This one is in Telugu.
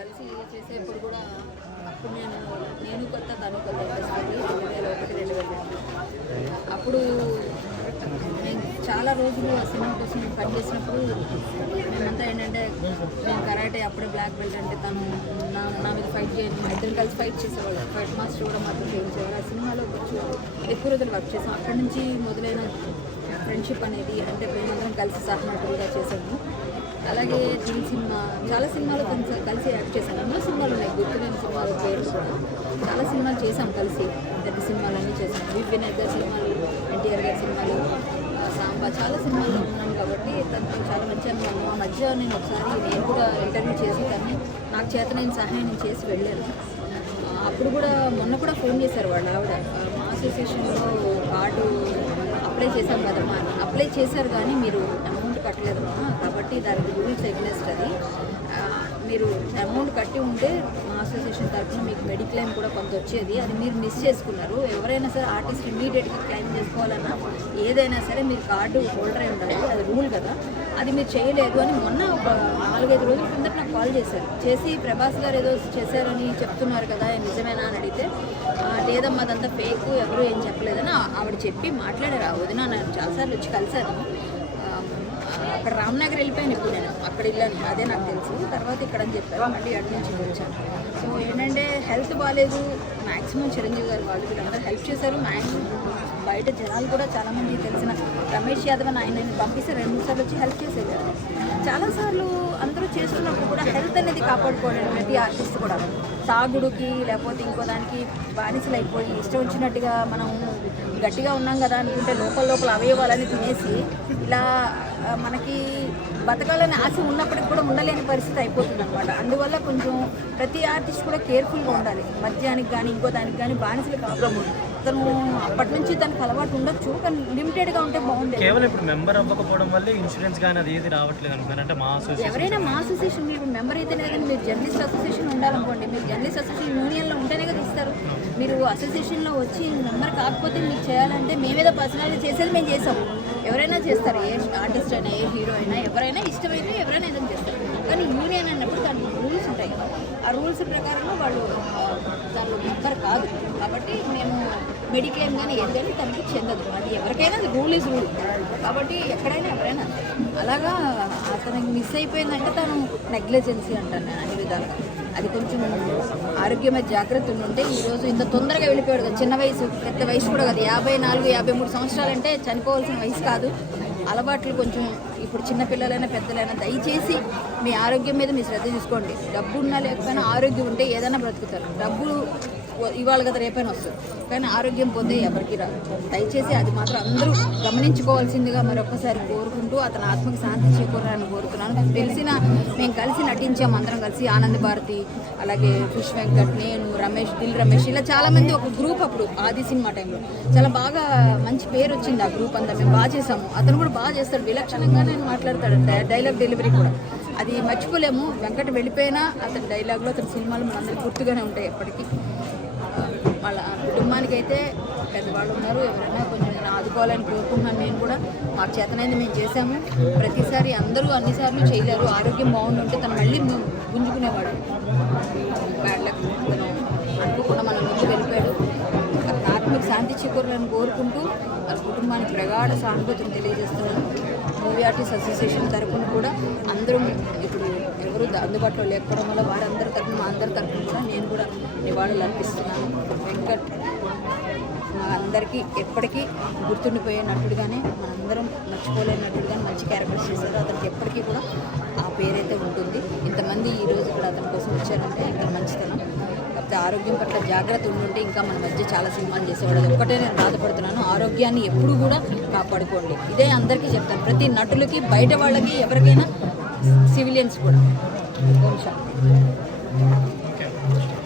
కలిసి చేసేప్పుడు కూడా అప్పుడు నేను నేను కొత్త తను కొత్త వస్తుంది రెండు వేల ఒకటి రెండు వేల అప్పుడు నేను చాలా రోజులు ఆ సినిమా కోసం పనిచేసినప్పుడు మేమంతా ఏంటంటే నేను కరాటే అప్పుడే బ్లాక్ బెల్ట్ అంటే తను నా నా మీద ఫైట్ చేయండి మా ఇద్దరు కలిసి ఫైట్ చేసేవాళ్ళు. ఫైట్ మాస్టర్ కూడా మాతో చేయించేవారు. ఆ సినిమాలో కొంచెం ఎక్కువ రోజులు వర్క్ చేసాం. అక్కడి నుంచి మొదలైన ఫ్రెండ్షిప్ అనేది అంటే మేమందరం కలిసి సహనటులుగా చేసాము. అలాగే దీని సినిమా చాలా సినిమాలు కొంచెం కలిసి యాక్ట్ చేశాను. ఎన్నో సినిమాలు ఉన్నాయి. గుర్తులేని సినిమాలు పేరు చాలా సినిమాలు చేసాం కలిసి. పెద్ద సినిమాలన్నీ చేసాం వివిన్ గారి సినిమాలు ఎన్టీఆర్ గారి సినిమాలు సాంబా చాలా సినిమాల్లో ఉన్నాను కాబట్టి తను చాలా మంచి అనుకున్నాను ఆ మధ్య నేను ఒకసారి నేను కూడా ఇంటర్వ్యూ చేసి తను నాకు చేత నేను సహాయం నేను చేసి వెళ్ళాను. అప్పుడు కూడా మొన్న కూడా ఫోన్ చేశారు వాళ్ళు ఆవిడ. మా అసోసియేషన్లో కార్డు అప్లై చేశాం కదా మా అప్లై చేశారు కానీ మీరు అమౌంట్ కట్టలేదమ్మా కాబట్టి దానికి రూల్స్ ఎగ్నెస్ట్ అది మీరు అమౌంట్ కట్టి ఉంటే మా అసోసియేషన్ తరఫున మీకు మెడిక్లెయిమ్ కూడా కొంత వచ్చేది. అది మీరు మిస్ చేసుకున్నారు. ఎవరైనా సరే ఆర్టిస్ట్ ఇమీడియట్గా క్లెయిమ్ చేసుకోవాలన్నా ఏదైనా సరే మీరు కార్డు హోల్డర్ అయి ఉండాలి. అది రూల్ కదా. అది మీరు చేయలేదు అని మొన్న ఒక నాలుగైదు రోజుల కిందట నాకు కాల్ చేశారు. చేసి ప్రభాస్ గారు ఏదో చేశారని చెప్తున్నారు కదా నిజమేనా అని అడిగితే లేదమ్మా అదంతా ఫేక్ ఎవరు ఏం చెప్పలేదని ఆవిడ చెప్పి మాట్లాడారు. ఆ వదిన నేను చాలాసార్లు వచ్చి కలిశాను. అక్కడ రామ్నగర్ వెళ్ళిపోయాను ఇప్పుడు నేను. అక్కడ వెళ్ళాను. అదే నాకు తెలుసు. తర్వాత ఇక్కడ అని చెప్పారు. మళ్ళీ అటు నుంచి వచ్చాను. సో ఏంటంటే హెల్త్ బాగాలేదు మ్యాక్సిమం చిరంజీవి గారు వాళ్ళు వీళ్ళందరూ హెల్ప్ చేశారు. మ్యాక్సిమం బయట జనాలు కూడా చాలామంది తెలిసిన రమేష్ యాదవ్ అని ఆయన పంపిస్తే రెండు మూడు సార్లు వచ్చి హెల్ప్ చేసేవారు. చాలాసార్లు అందరూ చేస్తున్నప్పుడు కూడా హెల్త్ అనేది కాపాడుకోలేదు ప్రతి ఆర్టిస్ట్ కూడా. సాగుడుకి లేకపోతే ఇంకో దానికి బానిసలు అయిపోయి ఇష్టం వచ్చినట్టుగా మనం గట్టిగా ఉన్నాం కదా అనుకుంటే లోపల లోపల అవయవాలని తినేసి ఇలా మనకి బతకాలని ఆశ ఉన్నప్పటికి కూడా ఉండలేని పరిస్థితి అయిపోతుంది అనమాట అందువల్ల కొంచెం ప్రతి ఆర్టిస్ట్ కూడా కేర్ఫుల్గా ఉండాలి. మద్యానికి కానీ ఇంకో దానికి కానీ బానిసలు కాకూడదు. తను అప్పటి నుంచి తనకు అలవాటు ఉండొచ్చు కానీ లిమిటెడ్గా ఉంటే బాగుండేది. కేవలం ఇప్పుడు మెంబర్ అవ్వకపోవడం వల్లే ఇన్సూరెన్స్ కానీ అది ఏది రావట్లేదు అంటే మా అసోసియేషన్ ఎవరైనా మా అసోసియేషన్ మీరు మెంబర్ అయితేనే కానీ మీరు జర్నలిస్ట్ అసోసియేషన్ ఉండాలనుకోండి. మీరు జర్నలిస్ట్ అసోసియేషన్ యూనియన్లో ఉంటేనే కదా ఇస్తారు. మీరు అసోసియేషన్లో వచ్చి మెంబర్ కాకపోతే మీకు చేయాలంటే మేమేదో పర్సనల్గా చేసేది మేము చేసాం ఎవరైనా చేస్తారు ఏ ఆర్టిస్ట్ అయినా ఏ హీరో అయినా ఎవరైనా ఇష్టమైతే ఎవరైనా ఏదైనా చేస్తారు. కానీ యూనియన్ అన్నప్పుడు దానికి రూల్స్ ఉంటాయి. ఆ రూల్స్ ప్రకారంగా వాళ్ళు దానిలో మెంబర్ కాదు. కాబట్టి మేము మెడిక్లెయిమ్ కానీ ఏదైనా తనకి చెందదు. అది ఎవరికైనా అది రూల్ ఇస్ రూల్ కాబట్టి ఎక్కడైనా ఎవరైనా అలాగా అతనికి మిస్ అయిపోయిందంటే తను నెగ్లిజెన్సీ అంటాను నేను అన్ని విధాలుగా. అది కొంచెం ఆరోగ్యమైన జాగ్రత్త ఉంటే ఈరోజు ఇంత తొందరగా వెళ్ళిపోయాడు కదా. చిన్న వయసు పెద్ద వయసు కూడా కదా. యాభై నాలుగు యాభై మూడు సంవత్సరాలు అంటే చనిపోవాల్సిన వయసు కాదు. అలవాట్లు కొంచెం ఇప్పుడు చిన్నపిల్లలైనా పెద్దలైనా దయచేసి మీ ఆరోగ్యం మీద మీ శ్రద్ధ తీసుకోండి. డబ్బు ఉన్నా లేకపోయినా ఆరోగ్యం ఉంటే ఏదైనా బ్రతుకుతారు. డబ్బులు ఇవాళ కదా రేపైనా వస్తుంది. కానీ ఆరోగ్యం పోతే ఎవరికి రాదు దయచేసి అది మాత్రం అందరూ గమనించుకోవాల్సిందిగా మరొకసారి కోరుకుంటూ అతని ఆత్మకి శాంతి చేకూరాలని కోరుతున్నాను. నాకు తెలిసిన మేము కలిసి నటించాము అందరం కలిసి ఆనంద్ భారతి అలాగే ఫిష్ వెంకట్ నేను రమేష్ దిల్ రమేష్ ఇలా చాలామంది ఒక గ్రూప్ అప్పుడు ఆది సినిమా టైంలో. చాలా బాగా మంచి పేరు వచ్చింది ఆ గ్రూప్ అంతా. మేము బాగా చేసాము అతను కూడా బాగా చేస్తాడు. విలక్షణంగా నేను మాట్లాడతాడు. డై- డైలాగ్ డెలివరీ కూడా. అది మర్చిపోలేము. వెంకట వెళ్ళిపోయినా అతని డైలాగ్లో అతని సినిమాలు మనందరికీ గుర్తుగానే ఉంటాయి ఎప్పటికీ. కుటుంబానికి అయితే పెద్దవాళ్ళు ఉన్నారు ఎవరైనా కొంచెం నేను ఆదుకోవాలని కోరుకుంటున్నాను నేను కూడా. మాకు చేతనైంది మేము చేశాము. ప్రతిసారి అందరూ అన్నిసార్లు చేయలేరు. ఆరోగ్యం బాగుంటుంటే తను మళ్ళీ గుంజుకునేవాడు బ్యాడ్ లక్ తను అనుకోకుండా మన ముందు వెళ్ళిపోయాడు. అతని ఆత్మకు శాంతి చేకూరాలని కోరుకుంటూ వాళ్ళ కుటుంబానికి ప్రగాఢ సానుభూతిని తెలియజేస్తున్నాను. మూవీ ఆర్టిస్ట్ అసోసియేషన్ తరఫున కూడా అందరూ అందుబాటులో లేకపోవడం వల్ల వారందరి తరఫున మా అందరి తరఫున కూడా నేను కూడా నివాళులు అర్పిస్తున్నాను. వెంకట్ మా అందరికీ ఎప్పటికీ గుర్తుండిపోయే నటుడుగానే మనందరం మర్చిపోలేని నటుడుగానే మంచి క్యారెక్టర్స్ చేశారు. అతనికి ఎప్పటికీ కూడా ఆ పేరైతే ఉంటుంది. ఇంతమంది ఈరోజు ఇక్కడ అతని కోసం వచ్చారంటే ఇంత మంచితనం. కాకపోతే ఆరోగ్యం పట్ల జాగ్రత్త ఉండుంటే ఇంకా మన మధ్య చాలా సినిమాలు చేసేవాడు ఒక్కటే నేను బాధపడుతున్నాను. ఆరోగ్యాన్ని ఎప్పుడు కూడా కాపాడుకోండి. ఇదే అందరికీ చెప్తాను. ప్రతి నటులకి బయట వాళ్ళకి ఎవరికైనా సివిలియన్స్ కూడా ఓం శాంతి